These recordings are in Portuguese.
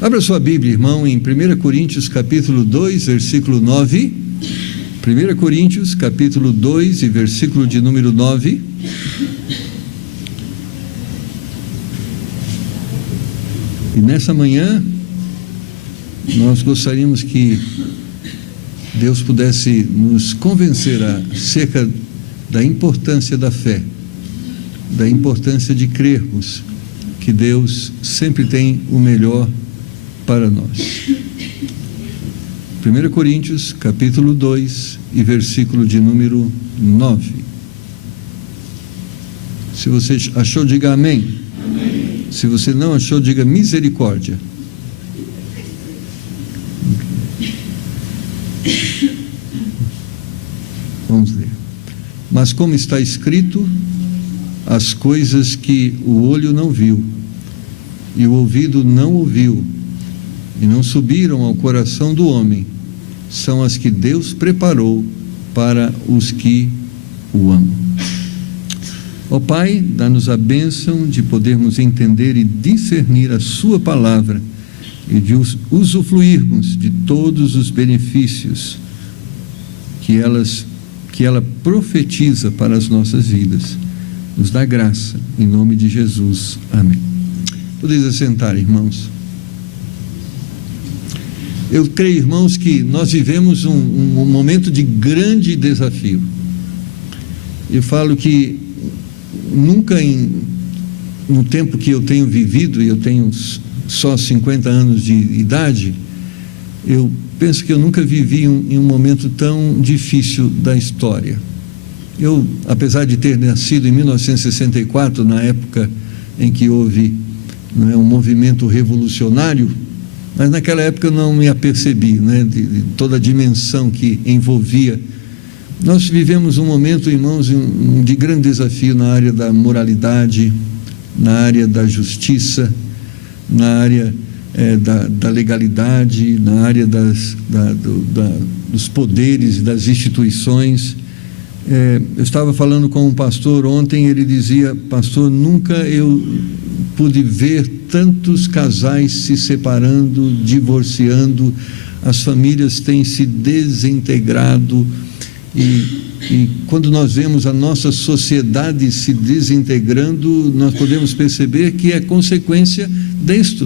Abra sua Bíblia, irmão, em 1 Coríntios capítulo 2, versículo 9. 1 Coríntios capítulo 2 e versículo de número 9. E nessa manhã, nós gostaríamos que Deus pudesse nos convencer acerca da importância da fé, da importância de crermos que Deus sempre tem o melhor para nós. 1 Coríntios capítulo 2 e versículo de número 9. Se você achou, diga amém. Amém. Se você não achou, diga misericórdia. Vamos ler. Mas como está escrito, as coisas que o olho não viu e o ouvido não ouviu e não subiram ao coração do homem, são as que Deus preparou para os que o amam. Ó Pai, dá-nos a bênção de podermos entender e discernir a Sua palavra e de usufruirmos de todos os benefícios que ela profetiza para as nossas vidas. Nos dá graça, em nome de Jesus. Amém. Podeis assentar, irmãos. Eu creio, irmãos, que nós vivemos um momento de grande desafio. Eu falo que nunca no tempo que eu tenho vivido, e eu tenho só 50 anos de idade, eu penso que eu nunca vivi em um momento tão difícil da história. Eu, apesar de ter nascido em 1964, na época em que houve um movimento revolucionário, mas naquela época eu não me apercebi de toda a dimensão que envolvia. Nós vivemos um momento, irmãos, de grande desafio na área da moralidade, na área da justiça, na área da legalidade, na área dos poderes e das instituições. Eu estava falando com um pastor ontem, ele dizia: pastor, nunca eu pude ver tantos casais se separando, divorciando, as famílias têm se desintegrado, e quando nós vemos a nossa sociedade se desintegrando, nós podemos perceber que é consequência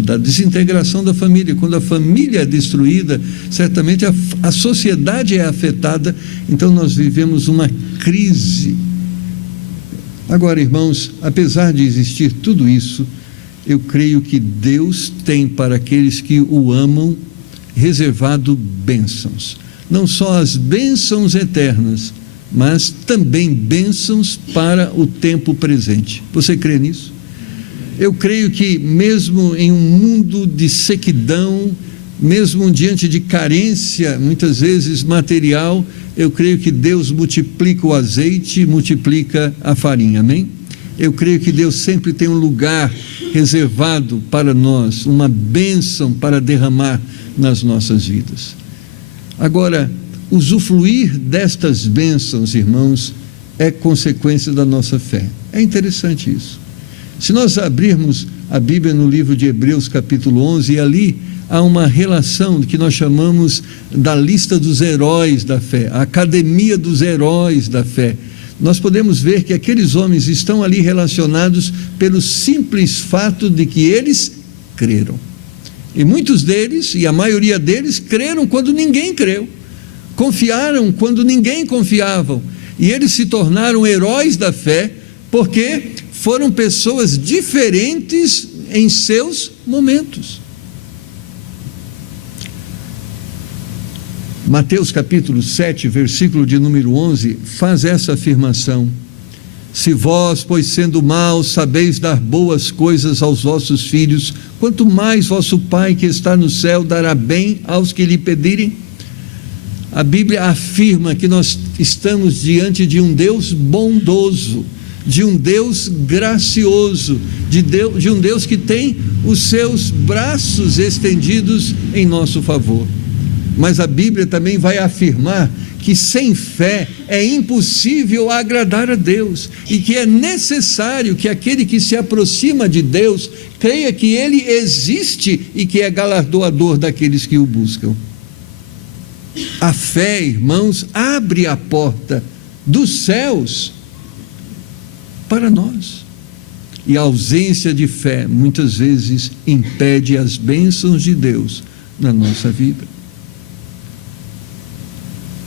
da desintegração da família. Quando a família é destruída, certamente a sociedade é afetada. Então nós vivemos uma crise. Agora, irmãos, apesar de existir tudo isso, eu creio que Deus tem para aqueles que o amam reservado bênçãos, não só as bênçãos eternas, mas também bênçãos para o tempo presente. Você crê nisso? Eu creio que mesmo em um mundo de sequidão, mesmo diante de carência, muitas vezes material, eu creio que Deus multiplica o azeite, multiplica a farinha, amém? Eu creio que Deus sempre tem um lugar reservado para nós, uma bênção para derramar nas nossas vidas. Agora, usufruir destas bênçãos, irmãos, é consequência da nossa fé. É interessante isso. Se nós abrirmos a Bíblia no livro de Hebreus capítulo 11, e ali há uma relação que nós chamamos da lista dos heróis da fé, a academia dos heróis da fé. Nós podemos ver que aqueles homens estão ali relacionados pelo simples fato de que eles creram. E muitos deles, e a maioria deles, creram quando ninguém creu, confiaram quando ninguém confiava, e eles se tornaram heróis da fé, porque foram pessoas diferentes em seus momentos. Mateus capítulo 7, versículo de número 11, faz essa afirmação: se vós, pois sendo maus, sabeis dar boas coisas aos vossos filhos, quanto mais vosso Pai que está no céu dará bem aos que lhe pedirem. A Bíblia afirma que nós estamos diante de um Deus bondoso, de um Deus gracioso, de um Deus que tem os seus braços estendidos em nosso favor. Mas a Bíblia também vai afirmar que sem fé é impossível agradar a Deus, e que é necessário que aquele que se aproxima de Deus creia que Ele existe e que é galardoador daqueles que o buscam. A fé, irmãos, abre a porta dos céus para nós. E a ausência de fé, muitas vezes, impede as bênçãos de Deus na nossa vida.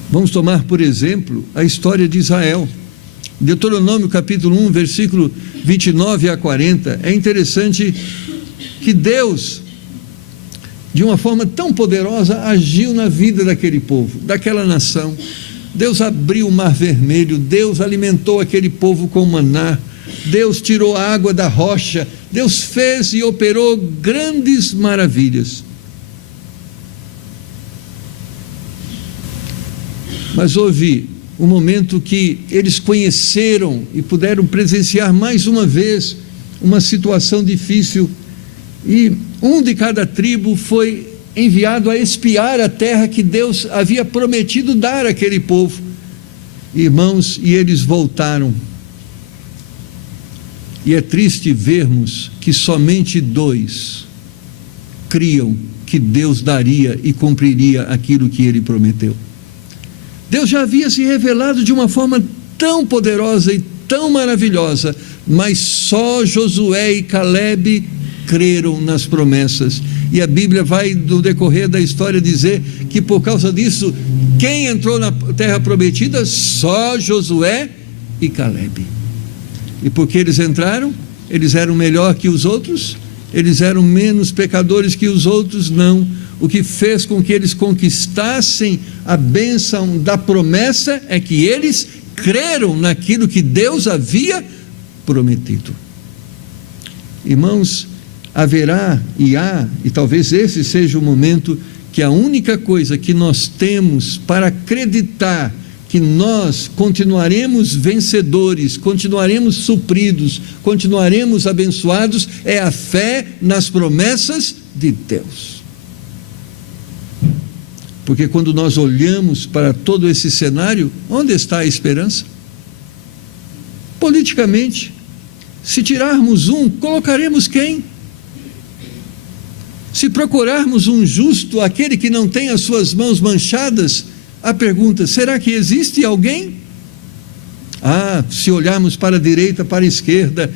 Vamos tomar, por exemplo, a história de Israel. Deuteronômio capítulo 1, versículo 29 a 40. É interessante que Deus, de uma forma tão poderosa, agiu na vida daquele povo, daquela nação. Deus abriu o mar vermelho, Deus alimentou aquele povo com maná, Deus tirou a água da rocha, Deus fez e operou grandes maravilhas. Mas houve um momento que eles conheceram e puderam presenciar mais uma vez uma situação difícil, e um de cada tribo foi enviado a espiar a terra que Deus havia prometido dar àquele povo. Irmãos, e eles voltaram. E é triste vermos que somente 2 criam que Deus daria e cumpriria aquilo que Ele prometeu. Deus já havia se revelado de uma forma tão poderosa e tão maravilhosa, mas só Josué e Calebe creram nas promessas. E a Bíblia vai, no decorrer da história, dizer que por causa disso, quem entrou na terra prometida? Só Josué e Calebe. E porque eles entraram, eles eram melhor que os outros? Eles eram menos pecadores que os outros? Não. O que fez com que eles conquistassem a bênção da promessa é que eles creram naquilo que Deus havia prometido. Irmãos, haverá e talvez esse seja o momento que a única coisa que nós temos para acreditar que nós continuaremos vencedores, continuaremos supridos, continuaremos abençoados, é a fé nas promessas de Deus. Porque quando nós olhamos para todo esse cenário, onde está a esperança? Politicamente, se tirarmos um, colocaremos quem? Se procurarmos um justo, aquele que não tem as suas mãos manchadas, a pergunta, será que existe alguém? Se olharmos para a direita, para a esquerda,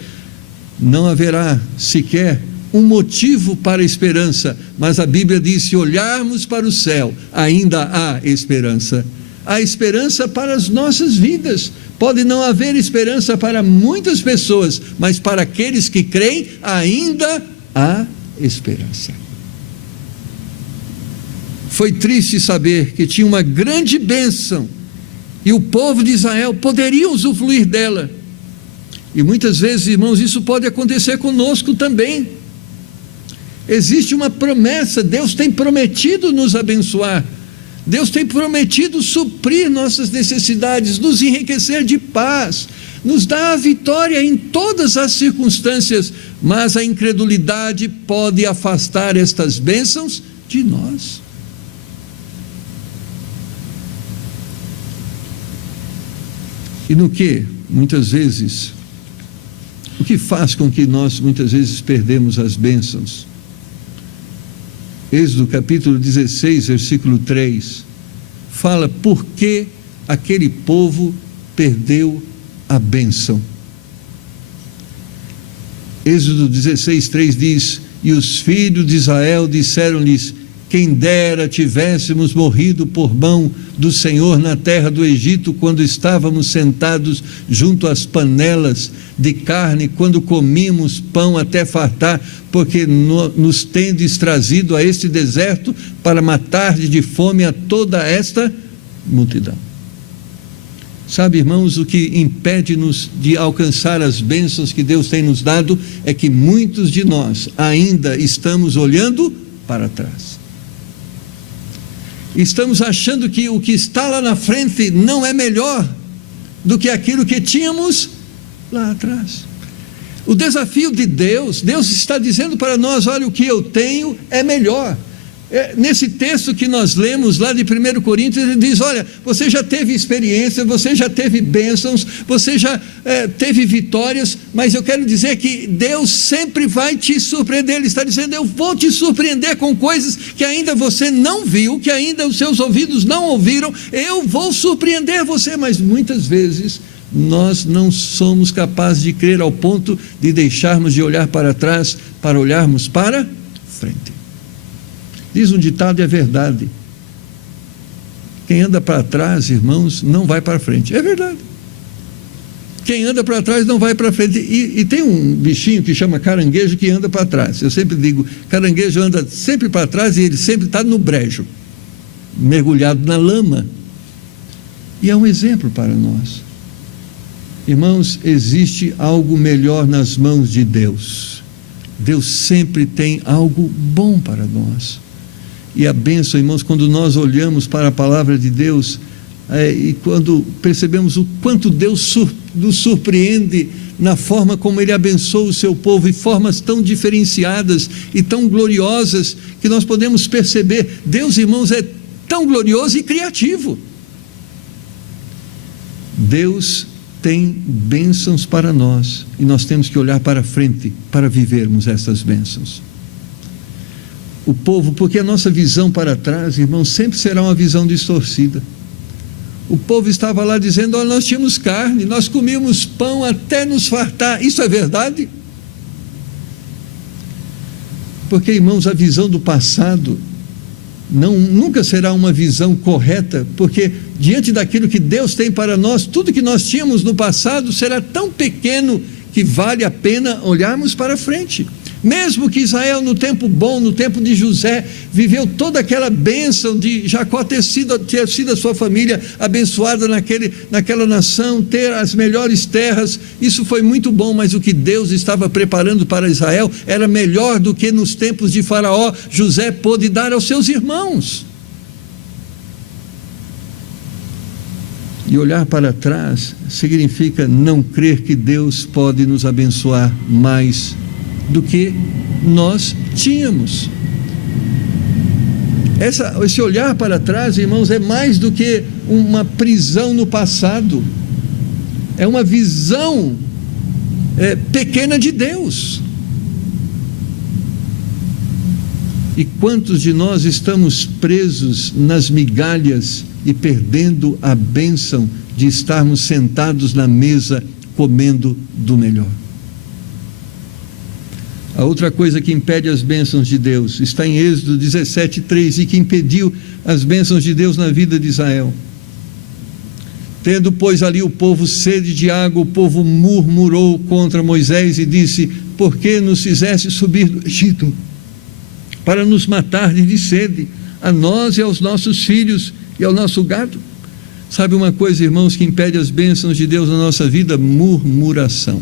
não haverá sequer um motivo para a esperança, mas a Bíblia diz, se olharmos para o céu, ainda há esperança. Há esperança para as nossas vidas. Pode não haver esperança para muitas pessoas, mas para aqueles que creem, ainda há esperança. Foi triste saber que tinha uma grande bênção e o povo de Israel poderia usufruir dela. E muitas vezes, irmãos, isso pode acontecer conosco também. Existe uma promessa, Deus tem prometido nos abençoar, Deus tem prometido suprir nossas necessidades, nos enriquecer de paz, nos dar a vitória em todas as circunstâncias, mas a incredulidade pode afastar estas bênçãos de nós. E no que, muitas vezes, o que faz com que nós muitas vezes perdemos as bênçãos? Êxodo capítulo 16, versículo 3, fala por que aquele povo perdeu a bênção. Êxodo 16, 3 diz, e os filhos de Israel disseram-lhes, quem dera tivéssemos morrido por mão do Senhor na terra do Egito, quando estávamos sentados junto às panelas de carne, quando comíamos pão até fartar, porque nos tendes trazido a este deserto para matar de fome a toda esta multidão. Sabe, irmãos, o que impede-nos de alcançar as bênçãos que Deus tem nos dado é que muitos de nós ainda estamos olhando para trás. Estamos achando que o que está lá na frente não é melhor do que aquilo que tínhamos lá atrás. O desafio de Deus está dizendo para nós, olha, o que eu tenho é melhor. Nesse texto que nós lemos lá de 1 Coríntios, ele diz: olha, você já teve experiência, você já teve bênçãos, você já teve vitórias, mas eu quero dizer que Deus sempre vai te surpreender. Ele está dizendo: eu vou te surpreender com coisas que ainda você não viu, que ainda os seus ouvidos não ouviram. Eu vou surpreender você. Mas muitas vezes nós não somos capazes de crer ao ponto de deixarmos de olhar para trás para olharmos para frente. Diz um ditado, e é verdade: quem anda para trás, irmãos, não vai para frente. É verdade. Quem anda para trás não vai para frente. E tem um bichinho que chama caranguejo que anda para trás. Eu sempre digo: caranguejo anda sempre para trás e ele sempre está no brejo, mergulhado na lama. E é um exemplo para nós. Irmãos, existe algo melhor nas mãos de Deus. Deus sempre tem algo bom para nós. E a bênção, irmãos, quando nós olhamos para a palavra de Deus, e quando percebemos o quanto Deus nos surpreende na forma como Ele abençoa o seu povo, e formas tão diferenciadas e tão gloriosas, que nós podemos perceber, Deus, irmãos, é tão glorioso e criativo. Deus tem bênçãos para nós, e nós temos que olhar para frente para vivermos essas bênçãos. O povo, porque a nossa visão para trás, irmãos, sempre será uma visão distorcida. O povo estava lá dizendo: olha, nós tínhamos carne, nós comíamos pão até nos fartar. Isso é verdade? Porque, irmãos, a visão do passado nunca será uma visão correta, porque diante daquilo que Deus tem para nós, tudo que nós tínhamos no passado será tão pequeno que vale a pena olharmos para frente. Mesmo que Israel, no tempo bom, no tempo de José, viveu toda aquela bênção de Jacó ter sido a sua família abençoada naquela nação, ter as melhores terras, isso foi muito bom, mas o que Deus estava preparando para Israel era melhor do que nos tempos de Faraó José pôde dar aos seus irmãos. E olhar para trás significa não crer que Deus pode nos abençoar mais do que nós tínhamos. Esse olhar para trás, irmãos, é mais do que uma prisão no passado, é uma visão pequena de Deus. E quantos de nós estamos presos nas migalhas e perdendo a bênção de estarmos sentados na mesa comendo do melhor? A outra coisa que impede as bênçãos de Deus está em Êxodo 17:3, e que impediu as bênçãos de Deus na vida de Israel. Tendo, pois, ali o povo sede de água, o povo murmurou contra Moisés e disse: por que nos fizeste subir do Egito para nos matar de sede, a nós e aos nossos filhos e ao nosso gado? Sabe uma coisa, irmãos, que impede as bênçãos de Deus na nossa vida? Murmuração.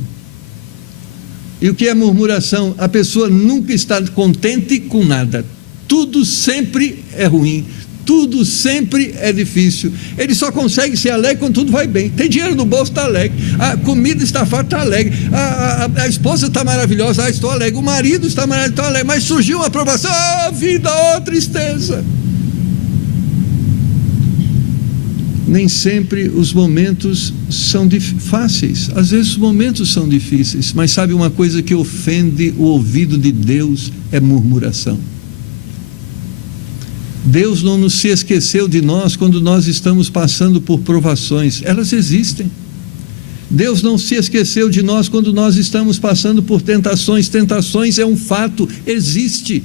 E o que é murmuração? A pessoa nunca está contente com nada, tudo sempre é ruim, tudo sempre é difícil. Ele só consegue ser alegre quando tudo vai bem. Tem dinheiro no bolso, está alegre. A comida está farta, está alegre. A esposa está maravilhosa, estou alegre. O marido está maravilhoso, está alegre. Mas surgiu uma aprovação, vida, tristeza. Nem sempre os momentos são fáceis, às vezes os momentos são difíceis, mas sabe uma coisa que ofende o ouvido de Deus? É murmuração. Deus não se esqueceu de nós quando nós estamos passando por provações, elas existem. Deus não se esqueceu de nós quando nós estamos passando por tentações, tentações é um fato, existe.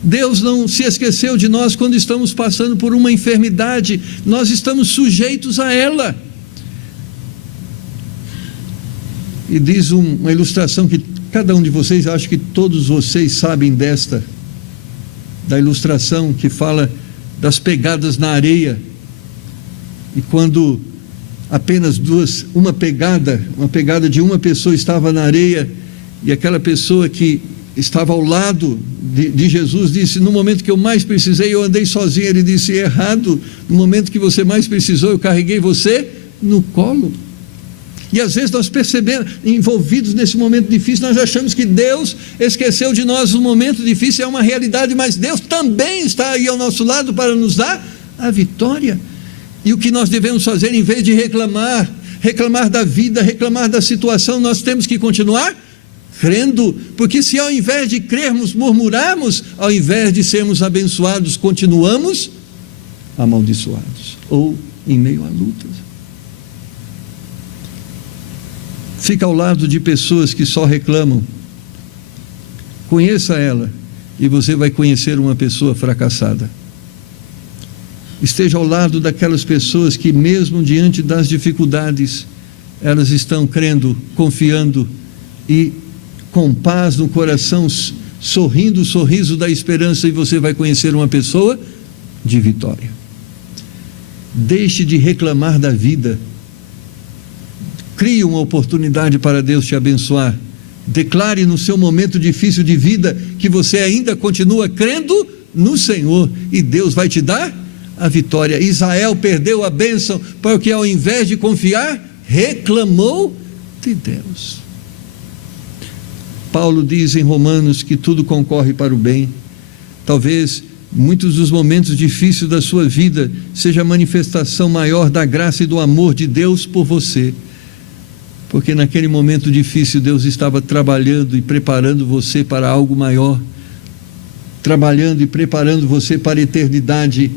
Deus não se esqueceu de nós quando estamos passando por uma enfermidade, nós estamos sujeitos a ela. E diz uma ilustração que cada um de vocês, acho que todos vocês sabem da ilustração que fala das pegadas na areia, e quando apenas uma pegada de uma pessoa estava na areia, e aquela pessoa que estava ao lado de Jesus disse: no momento que eu mais precisei, eu andei sozinho. Ele disse: errado, no momento que você mais precisou, eu carreguei você no colo. E às vezes nós percebemos, envolvidos nesse momento difícil, nós achamos que Deus esqueceu de nós. O momento difícil é uma realidade, mas Deus também está aí ao nosso lado para nos dar a vitória. E o que nós devemos fazer, em vez de reclamar da vida, reclamar da situação, nós temos que continuar crendo, porque se ao invés de crermos, murmurarmos, ao invés de sermos abençoados, continuamos amaldiçoados, ou em meio a lutas. Fica ao lado de pessoas que só reclamam. Conheça ela e você vai conhecer uma pessoa fracassada. Esteja ao lado daquelas pessoas que, mesmo diante das dificuldades, elas estão crendo, confiando e com paz no coração, sorrindo o sorriso da esperança, e você vai conhecer uma pessoa de vitória. Deixe de reclamar da vida. Crie uma oportunidade para Deus te abençoar. Declare no seu momento difícil de vida que você ainda continua crendo no Senhor, e Deus vai te dar a vitória. Israel perdeu a bênção porque, ao invés de confiar, reclamou de Deus. Paulo diz em Romanos que tudo concorre para o bem. Talvez muitos dos momentos difíceis da sua vida seja a manifestação maior da graça e do amor de Deus por você, porque naquele momento difícil Deus estava trabalhando e preparando você para algo maior, trabalhando e preparando você para a eternidade.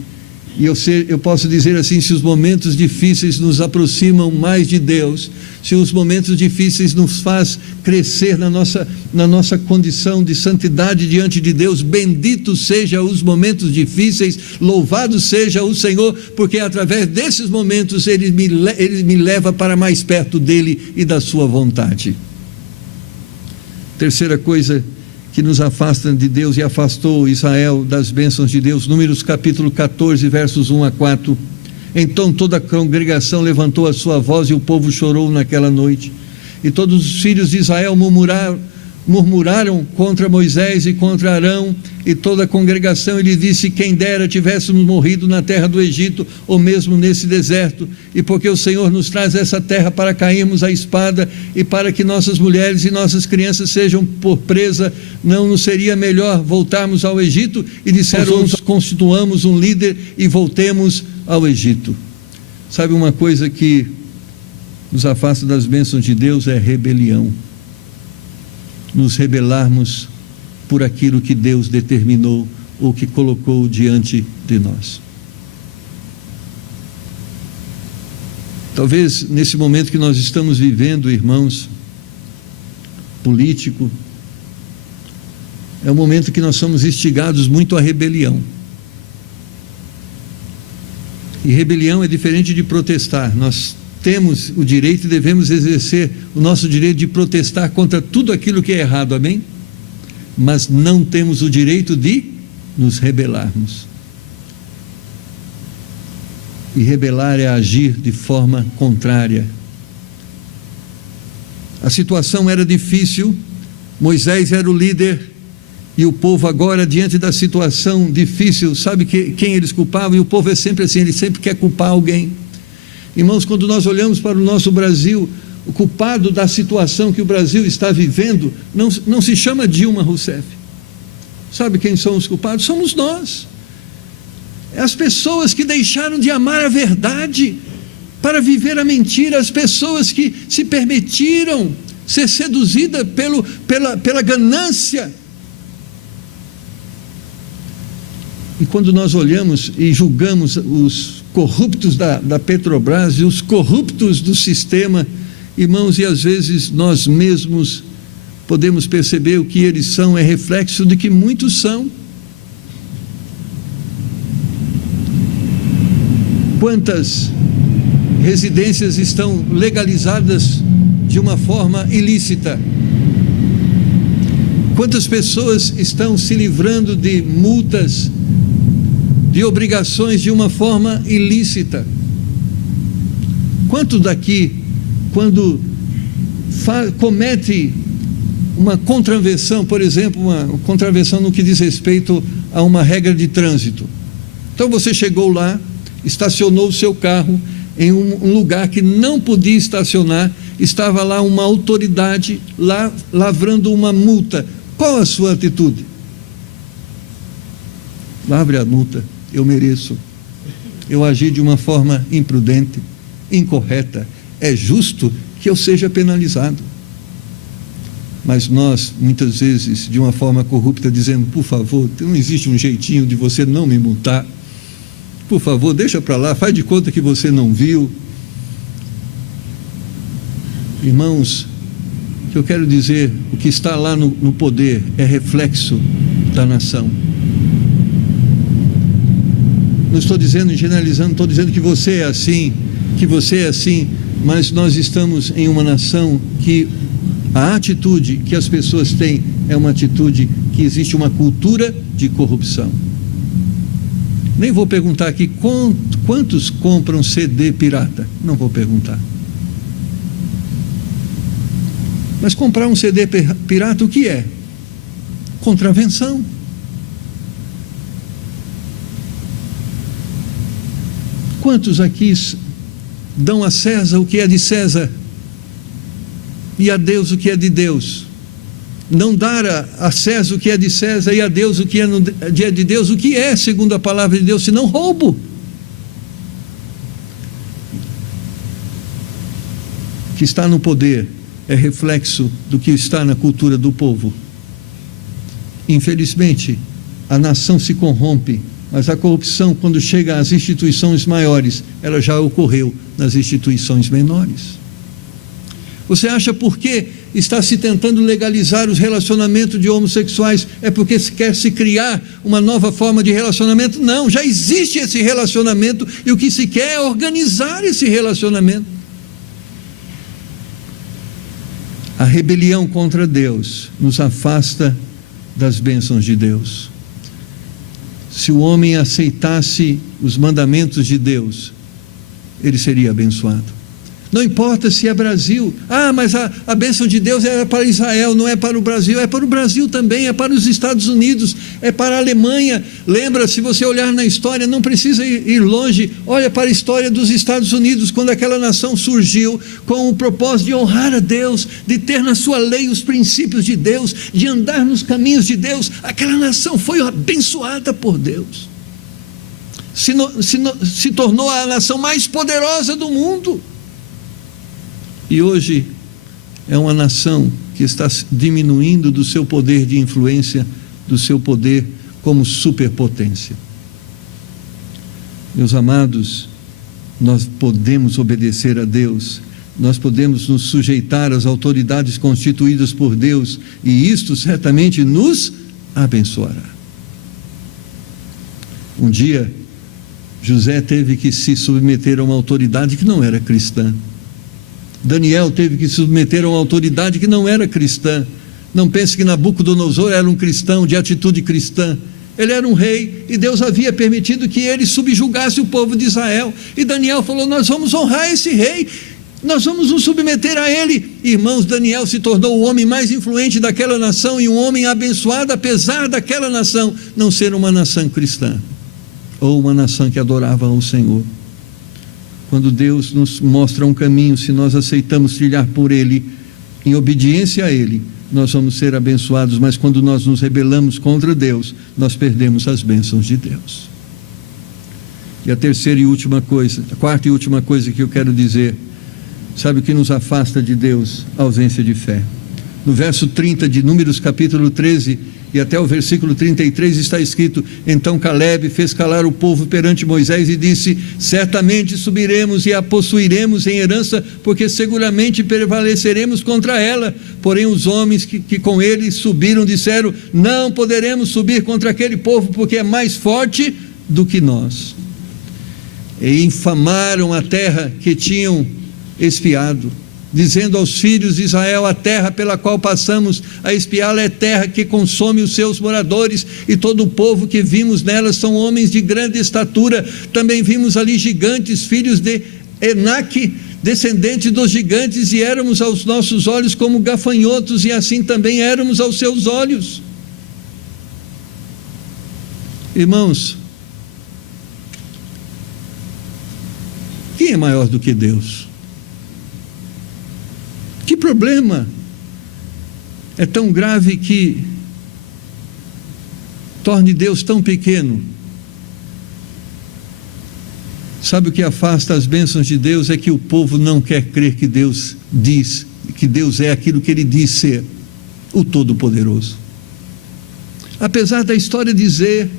E eu posso dizer assim: se os momentos difíceis nos aproximam mais de Deus, se os momentos difíceis nos faz crescer na nossa condição de santidade diante de Deus, bendito seja os momentos difíceis, louvado seja o Senhor, porque através desses momentos Ele me leva para mais perto dEle e da sua vontade. Terceira coisa que nos afasta de Deus e afastou Israel das bênçãos de Deus, Números capítulo 14, versos 1 a 4. Então toda a congregação levantou a sua voz e o povo chorou naquela noite. E todos os filhos de Israel murmuraram contra Moisés e contra Arão, e toda a congregação lhe disse: quem dera tivéssemos morrido na terra do Egito, ou mesmo nesse deserto, e porque o Senhor nos traz essa terra para cairmos à espada, e para que nossas mulheres e nossas crianças sejam por presa, não nos seria melhor voltarmos ao Egito? E disseram: constituamos um líder e voltemos ao Egito. Sabe uma coisa que nos afasta das bênçãos de Deus? É rebelião. Nos rebelarmos por aquilo que Deus determinou ou que colocou diante de nós. Talvez nesse momento que nós estamos vivendo, irmãos, político, é um momento que nós somos instigados muito à rebelião. E rebelião é diferente de protestar. Nós temos o direito e devemos exercer o nosso direito de protestar contra tudo aquilo que é errado, amém? Mas não temos o direito de nos rebelarmos. E rebelar é agir de forma contrária. A situação era difícil, Moisés era o líder, e o povo agora, diante da situação difícil, sabe quem eles culpavam? E o povo é sempre assim, ele sempre quer culpar alguém. Irmãos, quando nós olhamos para o nosso Brasil, o culpado da situação que o Brasil está vivendo não se chama Dilma Rousseff. Sabe quem são os culpados? Somos nós. É as pessoas que deixaram de amar a verdade para viver a mentira, as pessoas que se permitiram ser seduzidas pela ganância. E quando nós olhamos e julgamos os corruptos da Petrobras e os corruptos do sistema, irmãos, e às vezes nós mesmos podemos perceber o que eles são, é reflexo de que muitos são. Quantas residências estão legalizadas de uma forma ilícita? Quantas pessoas estão se livrando de multas, de obrigações de uma forma ilícita? Quanto daqui, quando comete uma contravenção, por exemplo, uma contravenção no que diz respeito a uma regra de trânsito, então você chegou lá, estacionou o seu carro em um lugar que não podia estacionar, estava lá uma autoridade lá lavrando uma multa. Qual a sua atitude? Lavre a multa, eu mereço. Eu agi de uma forma imprudente, incorreta. É justo que eu seja penalizado. Mas nós, muitas vezes, de uma forma corrupta, dizendo: por favor, não existe um jeitinho de você não me multar. Por favor, deixa para lá, faz de conta que você não viu. Irmãos, o que eu quero dizer, o que está lá no poder é reflexo da nação. Não estou dizendo, generalizando, estou dizendo que você é assim, mas nós estamos em uma nação que a atitude que as pessoas têm é uma atitude que existe uma cultura de corrupção. Nem vou perguntar aqui quantos compram CD pirata, não vou perguntar. Mas comprar um CD pirata, o que é? Contravenção. Quantos aqui dão a César o que é de César e a Deus o que é de Deus? Não dar a César o que é de César e a Deus o que é de Deus. O que é, segundo a palavra de Deus, senão roubo? O que está no poder é reflexo do que está na cultura do povo. Infelizmente, a nação se corrompe, mas a corrupção, quando chega às instituições maiores, ela já ocorreu nas instituições menores. Você acha por que está se tentando legalizar os relacionamentos de homossexuais? É porque se quer se criar uma nova forma de relacionamento? Não, já existe esse relacionamento e o que se quer é organizar esse relacionamento. A rebelião contra Deus nos afasta das bênçãos de Deus. Se o homem aceitasse os mandamentos de Deus, ele seria abençoado. Não importa se é Brasil. Mas a bênção de Deus é para Israel, não é para o Brasil. É para o Brasil também, é para os Estados Unidos, é para a Alemanha. Lembra, se você olhar na história, não precisa ir longe, olha para a história dos Estados Unidos, quando aquela nação surgiu com o propósito de honrar a Deus, de ter na sua lei os princípios de Deus, de andar nos caminhos de Deus. Aquela nação foi abençoada por Deus. Se tornou a nação mais poderosa do mundo. E hoje é uma nação que está diminuindo do seu poder de influência, do seu poder como superpotência. Meus amados, nós podemos obedecer a Deus, nós podemos nos sujeitar às autoridades constituídas por Deus, e isto certamente nos abençoará. Um dia, José teve que se submeter a uma autoridade que não era cristã. Daniel teve que se submeter a uma autoridade que não era cristã. Não pense que Nabucodonosor era um cristão de atitude cristã. Ele era um rei e Deus havia permitido que ele subjugasse o povo de Israel. E Daniel falou: nós vamos honrar esse rei, nós vamos nos submeter a ele. Irmãos, Daniel se tornou o homem mais influente daquela nação e um homem abençoado, apesar daquela nação não ser uma nação cristã ou uma nação que adorava ao Senhor. Quando Deus nos mostra um caminho, se nós aceitamos trilhar por ele, em obediência a ele, nós vamos ser abençoados. Mas quando nós nos rebelamos contra Deus, nós perdemos as bênçãos de Deus. E a quarta e última coisa que eu quero dizer, sabe o que nos afasta de Deus? A ausência de fé. No verso 30 de Números capítulo 13 e até o versículo 33 está escrito: então Caleb fez calar o povo perante Moisés e disse: certamente subiremos e a possuiremos em herança, porque seguramente prevaleceremos contra ela. Porém os homens que com ele subiram disseram: não poderemos subir contra aquele povo, porque é mais forte do que nós. E infamaram a terra que tinham espiado, dizendo aos filhos de Israel: a terra pela qual passamos a espiá-la é terra que consome os seus moradores, e todo o povo que vimos nela são homens de grande estatura. Também vimos ali gigantes, filhos de Enaque, descendentes dos gigantes, e éramos aos nossos olhos como gafanhotos, e assim também éramos aos seus olhos. Irmãos, que Quem é maior do que Deus? Que problema é tão grave que torne Deus tão pequeno? Sabe o que afasta as bênçãos de Deus? É que o povo não quer crer que Deus diz, que Deus é aquilo que Ele diz ser, o Todo-Poderoso. Apesar da história dizer,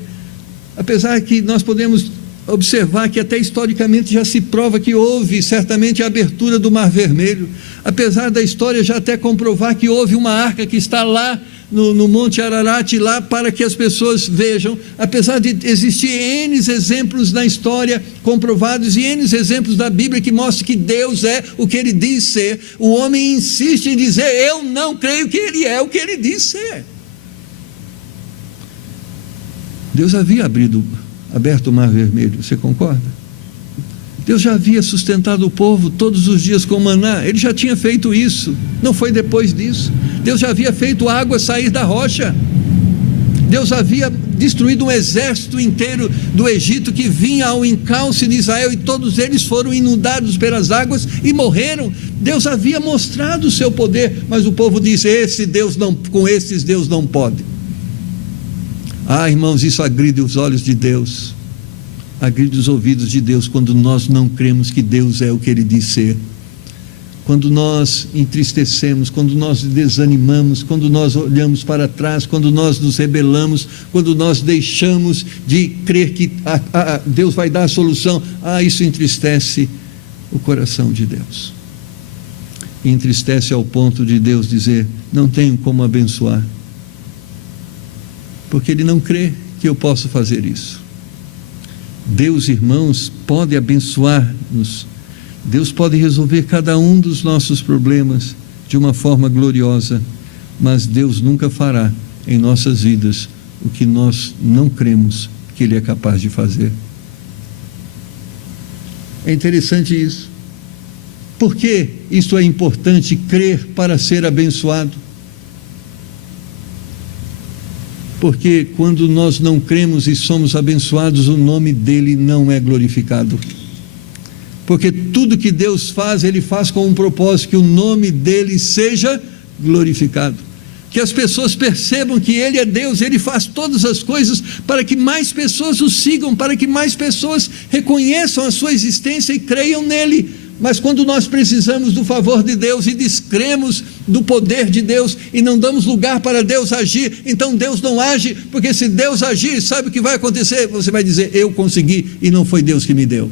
apesar que nós podemos observar que até historicamente já se prova que houve certamente a abertura do Mar Vermelho, apesar da história já até comprovar que houve uma arca que está lá no Monte Ararat, lá para que as pessoas vejam, apesar de existir N exemplos na história comprovados e N exemplos da Bíblia que mostram que Deus é o que Ele diz ser, o homem insiste em dizer: eu não creio que Ele é o que Ele diz ser. Deus havia aberto o Mar Vermelho, você concorda? Deus já havia sustentado o povo todos os dias com maná, Ele já tinha feito isso, não foi depois disso. Deus já havia feito a água sair da rocha, Deus havia destruído um exército inteiro do Egito que vinha ao encalce de Israel, e todos eles foram inundados pelas águas e morreram. Deus havia mostrado o seu poder, mas o povo disse: com esses Deus não pode. Ah, irmãos, isso agride os olhos de Deus, agride os ouvidos de Deus, quando nós não cremos que Deus é o que Ele diz ser, quando nós entristecemos, quando nós desanimamos, quando nós olhamos para trás, quando nós nos rebelamos, quando nós deixamos de crer que Deus vai dar a solução. Isso entristece o coração de Deus, e entristece ao ponto de Deus dizer: não tenho como abençoar, porque Ele não crê que eu possa fazer isso. Deus, irmãos, pode abençoar-nos, Deus pode resolver cada um dos nossos problemas de uma forma gloriosa, mas Deus nunca fará em nossas vidas o que nós não cremos que Ele é capaz de fazer. É interessante isso. Por que isso é importante, crer para ser abençoado? Porque quando nós não cremos e somos abençoados, o nome dEle não é glorificado. Porque tudo que Deus faz, Ele faz com um propósito: que o nome dEle seja glorificado, que as pessoas percebam que Ele é Deus. Ele faz todas as coisas para que mais pessoas o sigam, para que mais pessoas reconheçam a sua existência e creiam nele. Mas quando nós precisamos do favor de Deus e descremos do poder de Deus e não damos lugar para Deus agir, então Deus não age, porque se Deus agir, sabe o que vai acontecer? Você vai dizer: eu consegui e não foi Deus que me deu.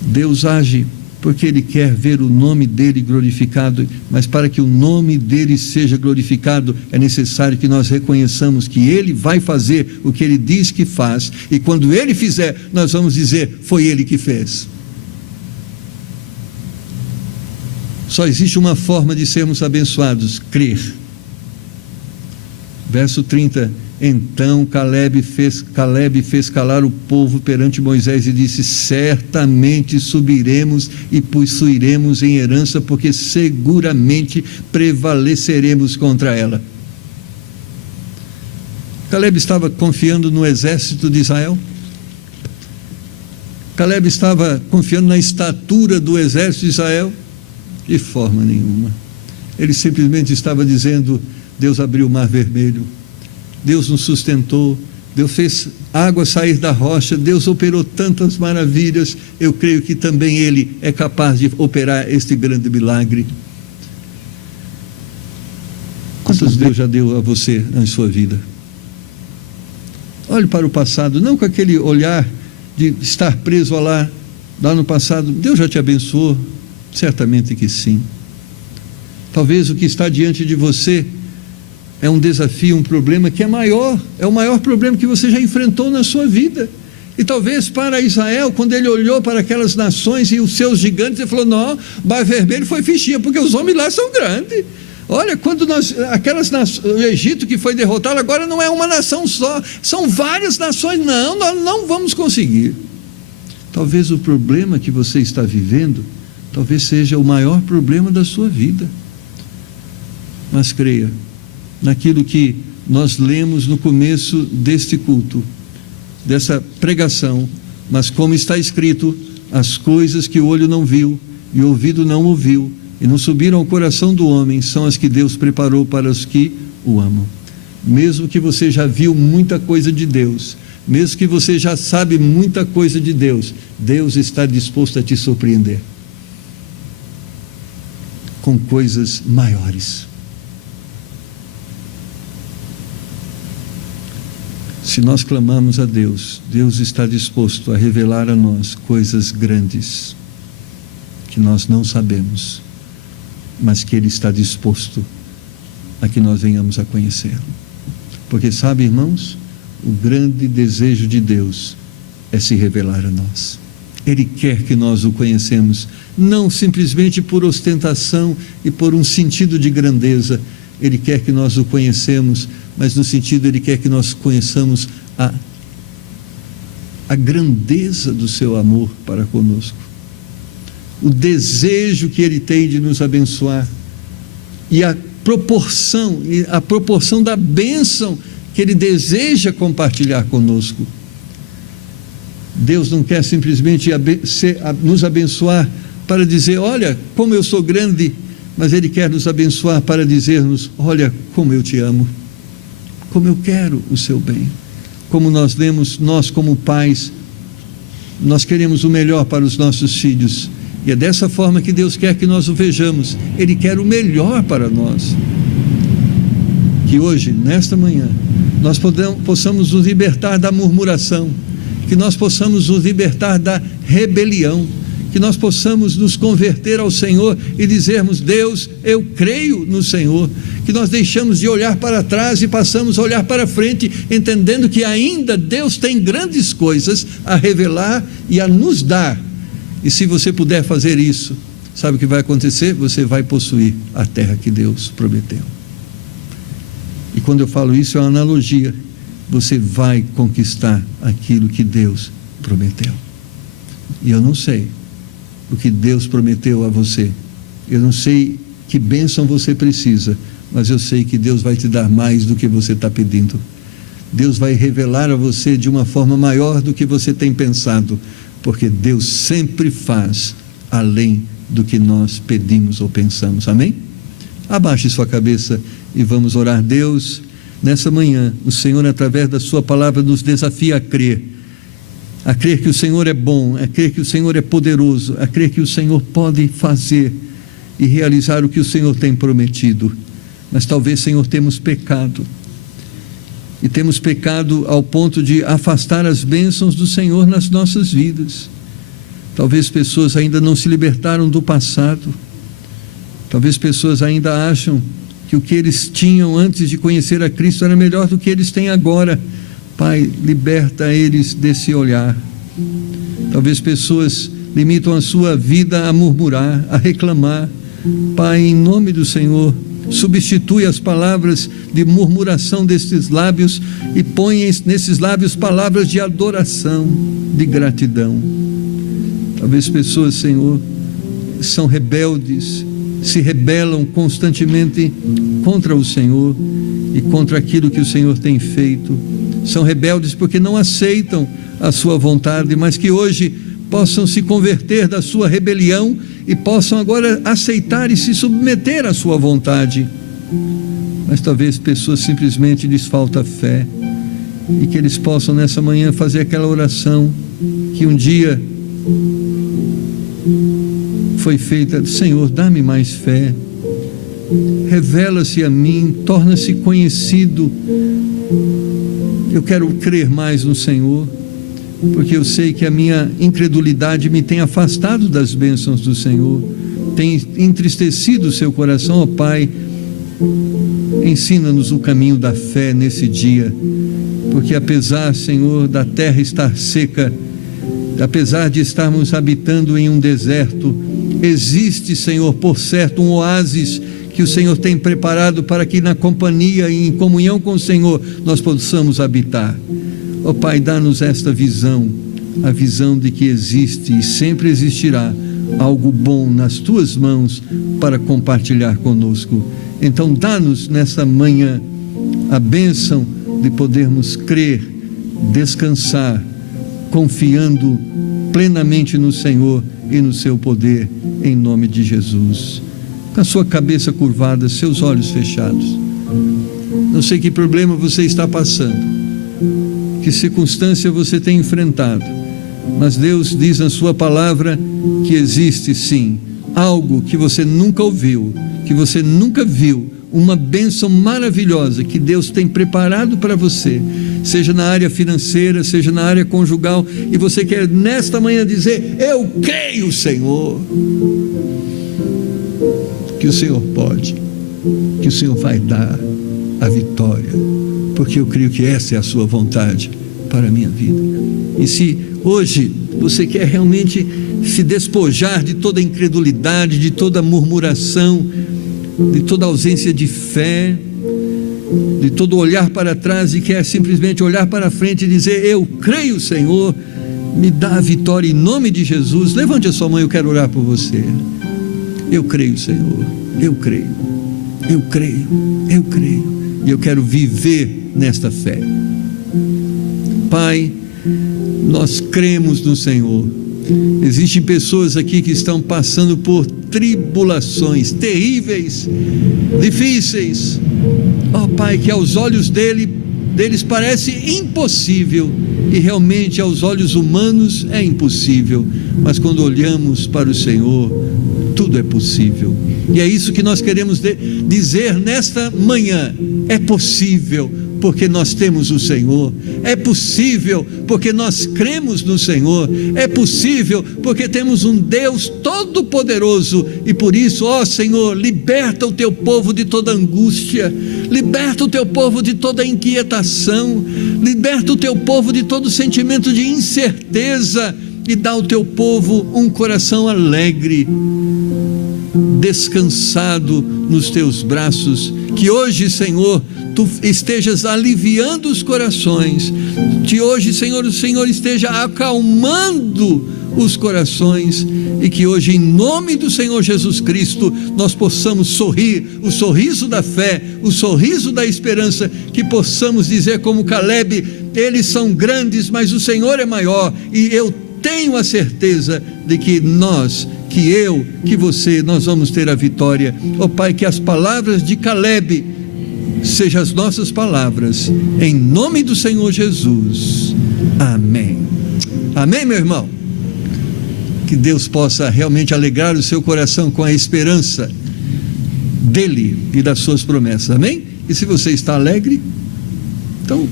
Deus age porque Ele quer ver o nome dEle glorificado, mas para que o nome dEle seja glorificado, é necessário que nós reconheçamos que Ele vai fazer o que Ele diz que faz, e quando Ele fizer, nós vamos dizer: foi Ele que fez. Só existe uma forma de sermos abençoados: crer. Verso 30: então Caleb fez calar o povo perante Moisés e disse: certamente subiremos e possuiremos em herança, porque seguramente prevaleceremos contra ela. Caleb estava confiando no exército de Israel? Caleb estava confiando na estatura do exército de Israel? De forma nenhuma. Ele simplesmente estava dizendo: Deus abriu o Mar Vermelho, Deus nos sustentou, Deus fez água sair da rocha, Deus operou tantas maravilhas, eu creio que também Ele é capaz de operar este grande milagre. Quantos Deus já deu a você na sua vida? Olhe para o passado, não com aquele olhar de estar preso lá no passado. Deus já te abençoou? Certamente que sim. Talvez o que está diante de você é um desafio, um problema que é maior, é o maior problema que você já enfrentou na sua vida. E talvez para Israel, quando ele olhou para aquelas nações e os seus gigantes, ele falou: não, Mar Vermelho foi fichinha, porque os homens lá são grandes. Olha, quando o Egito que foi derrotado, agora não é uma nação só, são várias nações. Não, nós não vamos conseguir. Talvez o problema que você está vivendo, talvez seja o maior problema da sua vida. Mas creia naquilo que nós lemos no começo deste culto, dessa pregação. Mas como está escrito, as coisas que o olho não viu e o ouvido não ouviu e não subiram ao coração do homem, são as que Deus preparou para os que o amam. Mesmo que você já viu muita coisa de Deus, mesmo que você já sabe muita coisa de Deus, Deus está disposto a te surpreender com coisas maiores. Se nós clamamos a Deus, Deus está disposto a revelar a nós coisas grandes que nós não sabemos, mas que Ele está disposto a que nós venhamos a conhecer. Porque sabe, irmãos, o grande desejo de Deus é se revelar a nós. Ele quer que nós o conhecemos, não simplesmente por ostentação e por um sentido de grandeza. Ele quer que nós o conhecemos, mas no sentido, Ele quer que nós conheçamos a grandeza do seu amor para conosco, o desejo que Ele tem de nos abençoar e a proporção da bênção que Ele deseja compartilhar conosco. Deus não quer simplesmente nos abençoar para dizer, olha como eu sou grande, mas Ele quer nos abençoar para dizer-nos, olha como eu te amo, como eu quero o seu bem. Como nós lemos, nós como pais, nós queremos o melhor para os nossos filhos, e é dessa forma que Deus quer que nós o vejamos. Ele quer o melhor para nós. Que hoje, nesta manhã, nós possamos nos libertar da murmuração, que nós possamos nos libertar da rebelião, que nós possamos nos converter ao Senhor e dizermos, Deus, eu creio no Senhor, que nós deixamos de olhar para trás e passamos a olhar para frente, entendendo que ainda Deus tem grandes coisas a revelar e a nos dar. E se você puder fazer isso, sabe o que vai acontecer? Você vai possuir a terra que Deus prometeu. E quando eu falo isso, é uma analogia. Você vai conquistar aquilo que Deus prometeu. E eu não sei o que Deus prometeu a você. Eu não sei que bênção você precisa, mas eu sei que Deus vai te dar mais do que você está pedindo. Deus vai revelar a você de uma forma maior do que você tem pensado, porque Deus sempre faz além do que nós pedimos ou pensamos. Amém? Abaixe sua cabeça e vamos orar. Deus, nessa manhã, o Senhor, através da sua palavra, nos desafia a crer que o Senhor é bom, a crer que o Senhor é poderoso, a crer que o Senhor pode fazer e realizar o que o Senhor tem prometido. Mas talvez, Senhor, temos pecado, e temos pecado ao ponto de afastar as bênçãos do Senhor nas nossas vidas. Talvez pessoas ainda não se libertaram do passado, talvez pessoas ainda acham que o que eles tinham antes de conhecer a Cristo era melhor do que eles têm agora. Pai, liberta eles desse olhar. Talvez pessoas limitam a sua vida a murmurar, a reclamar. Pai, em nome do Senhor, substitui as palavras de murmuração destes lábios e põe nesses lábios palavras de adoração, de gratidão. Talvez pessoas, Senhor, são rebeldes, se rebelam constantemente contra o Senhor e contra aquilo que o Senhor tem feito. São rebeldes porque não aceitam a sua vontade, mas que hoje possam se converter da sua rebelião e possam agora aceitar e se submeter à sua vontade. Mas talvez pessoas simplesmente lhes falta fé, e que eles possam nessa manhã fazer aquela oração que um dia foi feita: Senhor, dá-me mais fé, revela-se a mim, torna-se conhecido. Eu quero crer mais no Senhor, porque eu sei que a minha incredulidade me tem afastado das bênçãos do Senhor, tem entristecido o seu coração. Ó Pai, ensina-nos o caminho da fé nesse dia, porque apesar, Senhor, da terra estar seca, apesar de estarmos habitando em um deserto, existe, Senhor, por certo, um oásis que o Senhor tem preparado para que na companhia e em comunhão com o Senhor nós possamos habitar. Ó Pai, dá-nos esta visão, a visão de que existe e sempre existirá algo bom nas Tuas mãos para compartilhar conosco. Então dá-nos nessa manhã a bênção de podermos crer, descansar, confiando plenamente no Senhor e no seu poder, em nome de Jesus. Com a sua cabeça curvada, seus olhos fechados. Não sei que problema você está passando, que circunstância você tem enfrentado, mas Deus diz na sua palavra que existe sim algo que você nunca ouviu, que você nunca viu, uma bênção maravilhosa que Deus tem preparado para você, seja na área financeira, seja na área conjugal, e você quer nesta manhã dizer: eu creio, Senhor, que o Senhor pode, que o Senhor vai dar a vitória, porque eu creio que essa é a sua vontade para a minha vida. E se hoje você quer realmente se despojar de toda incredulidade, de toda murmuração, de toda ausência de fé, de todo olhar para trás, e quer simplesmente olhar para frente e dizer: eu creio, Senhor, me dá a vitória em nome de Jesus. Levante a sua mão, eu quero orar por você. Eu creio, Senhor, eu creio, eu creio, eu creio, e eu quero viver nesta fé. Pai, nós cremos no Senhor. Existem pessoas aqui que estão passando por tribulações terríveis, difíceis, ó Pai, que aos olhos deles parece impossível, e realmente aos olhos humanos é impossível, mas quando olhamos para o Senhor, tudo é possível. E é isso que nós queremos dizer nesta manhã: é possível, porque nós temos o Senhor. É possível, porque nós cremos no Senhor. É possível, porque temos um Deus todo-poderoso. E por isso, ó Senhor, liberta o teu povo de toda angústia, liberta o teu povo de toda inquietação, liberta o teu povo de todo sentimento de incerteza, e dá ao teu povo um coração alegre, descansado nos teus braços. Que hoje, Senhor, tu estejas aliviando os corações, que hoje, Senhor, o Senhor esteja acalmando os corações, e que hoje, em nome do Senhor Jesus Cristo, nós possamos sorrir, o sorriso da fé, o sorriso da esperança, que possamos dizer como Caleb: eles são grandes, mas o Senhor é maior, e eu tenho a certeza de que nós, que eu, que você, nós vamos ter a vitória. Ó Pai, que as palavras de Caleb sejam as nossas palavras, em nome do Senhor Jesus. Amém. Amém, meu irmão? Que Deus possa realmente alegrar o seu coração com a esperança dele e das suas promessas. Amém? E se você está alegre, então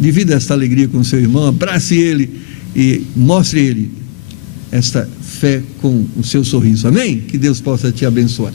divida esta alegria com o seu irmão, abrace ele e mostre ele esta fé com o seu sorriso. Amém? Que Deus possa te abençoar.